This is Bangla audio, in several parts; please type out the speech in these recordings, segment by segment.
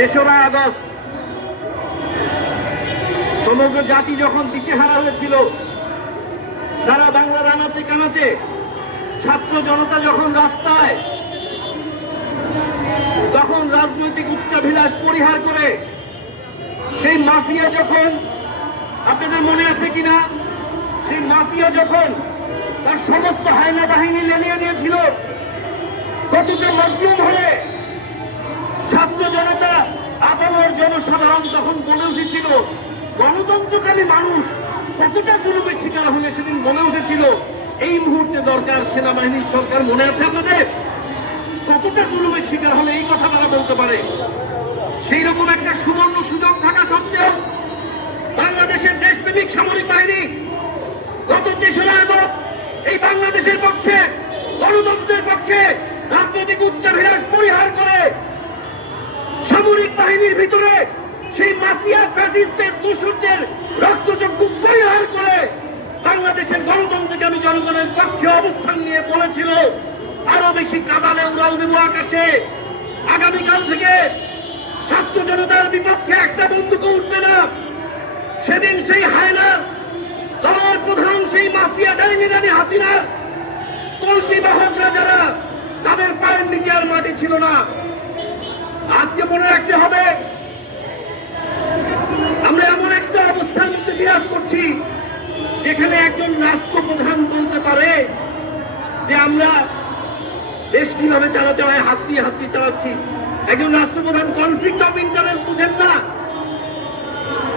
তেসরা আগস্ট সমগ্র জাতি যখন দিশেহারা হয়েছিল, সারা বাংলার আনাচে কানাচে ছাত্র জনতা যখন রাস্তায়, তখন রাজনৈতিক উচ্চাভিলাষ পরিহার করে সেই মাফিয়া যখন, আপনাদের মনে আছে কিনা, সেই মাফিয়া যখন তার সমস্ত হায়না বাহিনী লেলিয়ে নিয়েছিল, কতটা মজলুম হয়ে ছাত্র জনতা আপামর জনসাধারণ তখন বলে উঠেছিল, গণতন্ত্রকামী মানুষ কতটা জুলুমের শিকার হয়ে সেদিন বলে উঠেছিল এই মুহূর্তে দরকার সেনাবাহিনীর সরকার। মনে আছে আপনাদের? কতটা জুলুমের শিকার হলে এই কথা তারা বলতে পারে? সেই রকম একটা সুবর্ণ সুযোগ থাকা সত্ত্বেও বাংলাদেশের দেশপ্রেমিক সামরিক বাহিনী গত ৩রা আগস্ট এই বাংলাদেশের পক্ষে, গণতন্ত্রের পক্ষে রাজনৈতিক উচ্চাভিলাষ পরিহার করে সামরিক বাহিনীর ভিতরে সেই মাফিয়া ফ্যাসিস্টের দূষণদের রক্তচক্ষু পরিহার করে বাংলাদেশের গণতন্ত্রকামী জনগণের পক্ষে অবস্থান নিয়ে বলেছিল, আরো বেশি কাঁদালে উড়াল দেব আকাশে, আগামীকাল থেকে ছাত্র জনতার বিপক্ষে একটা বন্দুক উঠবে না। সেদিন সেই হায়নার দলের প্রধান সেই মাফিয়া ডাইনি হাসিনার তলবি বাহকরা যারা, তাদের পায়ের নিচে আর মাটি ছিল না। আজকে মনে রাখতে হবে, আমরা এমন একটা অবস্থার মধ্যে বিরাজ করছি যেখানে একজন রাষ্ট্রপ্রধান বলতে পারে যে আমরা দেশ কিভাবে চালাতে হয় হাত দিয়ে চালাচ্ছি। একজন রাষ্ট্রপ্রধান কনফ্লিক্ট অফ ইন্টারেস্ট বুঝেন না।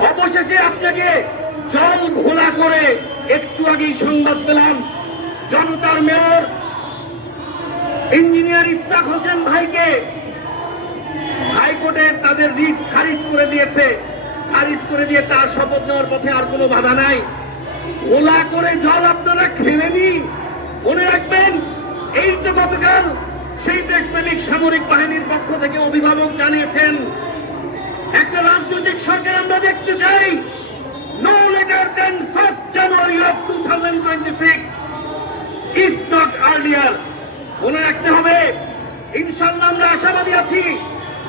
অবশেষে আপনাকে জল ঘোলা করে একটু আগেই সংবাদ পেলাম, জনতার মেয়র ইঞ্জিনিয়ার ইশরাক হোসেন ভাইকে হাইকোর্টে তাদের রিট খারিজ করে দিয়েছে। খারিজ করে দিয়ে তার শপথ নেওয়ার পথে আর কোনো বাধা নাই। ঘোলা করে জল আপনারা খেলেনি। মনে রাখবেন, এই তো গতকাল সেই দেশপ্রেমিক সামরিক বাহিনীর পক্ষ থেকে অভিভাবক জানিয়েছেন, একটা রাজনৈতিক সরকার আমরা দেখতে চাই, no later than 1st January of 2026, if not earlier। মনে রাখতে হবে, ইনশাআল্লাহ আমরা আশাবাদী আছি,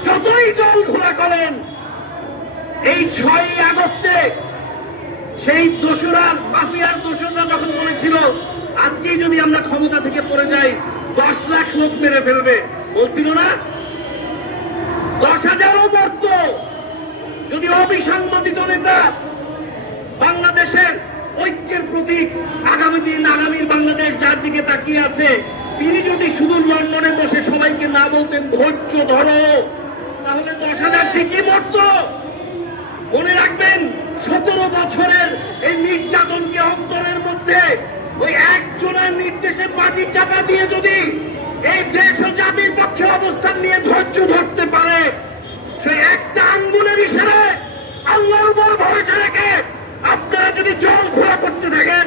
যতই জল ঘোলা করেন এই 6ই আগস্টে সেই দোসরা মাফিয়ার দোসররা যখন বলেছিল আজকেই যদি আমরা ক্ষমতা থেকে পড়ে যাই 10 লাখ লোক মেরে ফেলবে, বলছিল না? 10,000ও মরত যদি অবিসংবাদিত নেতা, বাংলাদেশের ঐক্যের প্রতীক, আগামীর বাংলাদেশ যার দিকে তাকিয়ে আছে, তিনি যদি শুধু লন্ডনে বসে সবাইকে না বলতেন ধৈর্য ধরো, তাহলে 10,000 ঠিকই মরত। মনে রাখবেন, 17 বছরের এই নির্যাতনকে অন্তরের মধ্যে ওই একজনের নির্দেশে বাজি চাপা দিয়ে যদি এই দেশ ও জাতির পক্ষে অবস্থান নিয়ে ধৈর্য ধরতে পারে, সেই একটা আঙ্গুলের ইশারায় আল্লাহর উপর ভরসা রেখে আপনারা যদি জল ঘোলা করতে থাকেন,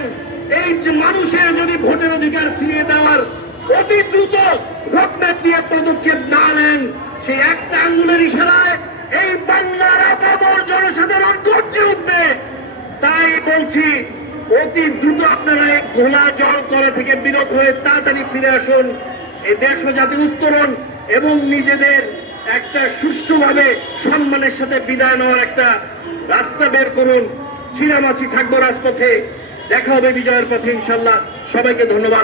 এই যে মানুষের যদি ভোটের অধিকার ফিরিয়ে দেওয়ার অতি দ্রুত রোডম্যাপ দিয়ে পদক্ষেপ না নেন, সেই একটা আঙ্গুলের ইশারায় এই বাংলার আপামর জনসাধারণ গর্জে উঠবে। তাই বলছি, অতি দ্রুত আপনারা এই ঘোলা জল করা থেকে বিরত হয়ে তাড়াতাড়ি ফিরে আসুন, এই দেশ ও জাতির উত্তরণ এবং নিজেদের একটা সুষ্ঠুভাবে সম্মানের সাথে বিদায় নেওয়ার একটা রাস্তা বের করুন। ছিলামাছি থাকবো রাজপথে, দেখা হবে বিজয়ের পথে ইনশাল্লাহ। সবাইকে ধন্যবাদ।